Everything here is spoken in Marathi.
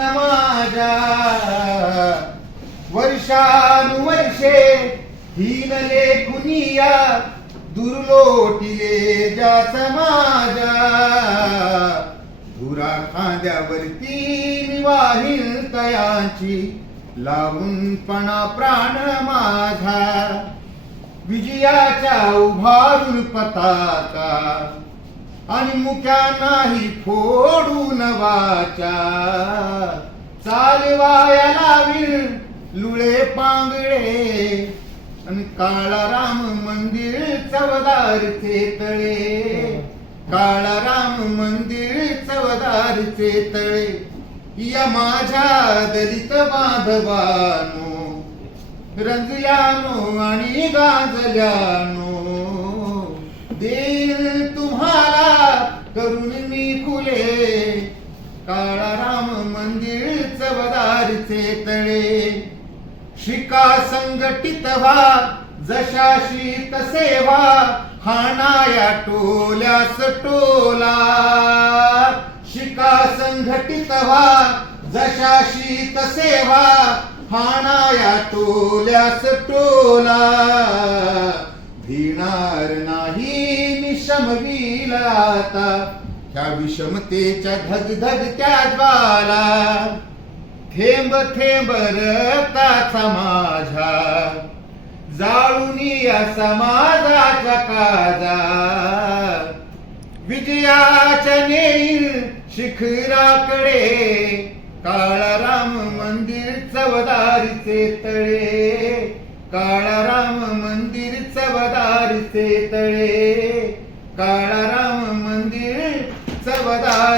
माझ्या. वर्षानुवर्षे हिनले कुनिया दुर्लोटिले ज्या समाजा धुरा खांद्यावरती निवाहिल तयाची लावून पणा प्राण माझा. विजयाच्या उभारून पताका आणि मुक्या नाही फोडून वाचा. चालवाया वीर लुळे पांगळे आणि काळाराम मंदिर चवदारचे तळे. काळाराम मंदिर चवदारचे तळे. या माझ्या दलित बांधवानो रंजल्यानो आणि गाजल्यानो फुले. काळाराम मंदिर चवदारचे तळे शिका संघटित व्हा जशाशी तसे व्हा हाणाया टोल्यास टोला शिका संघटित व्हा जशाशी तसे व्हा हाणाया टोल्यास टोला भिणार नाही निशमवीला आता ह्या विषमतेच्या धगधगत्या ज्वाला. थेंब थेंब रक्ताचा माझ्या जाळून या समाजाचा काजा. विजयाच्या नेईल शिखराकडे काळाराम मंदिर चवदारीचे तळे. काळाराम मंदिर चवदारीचे तळे. काळाराम 拜拜。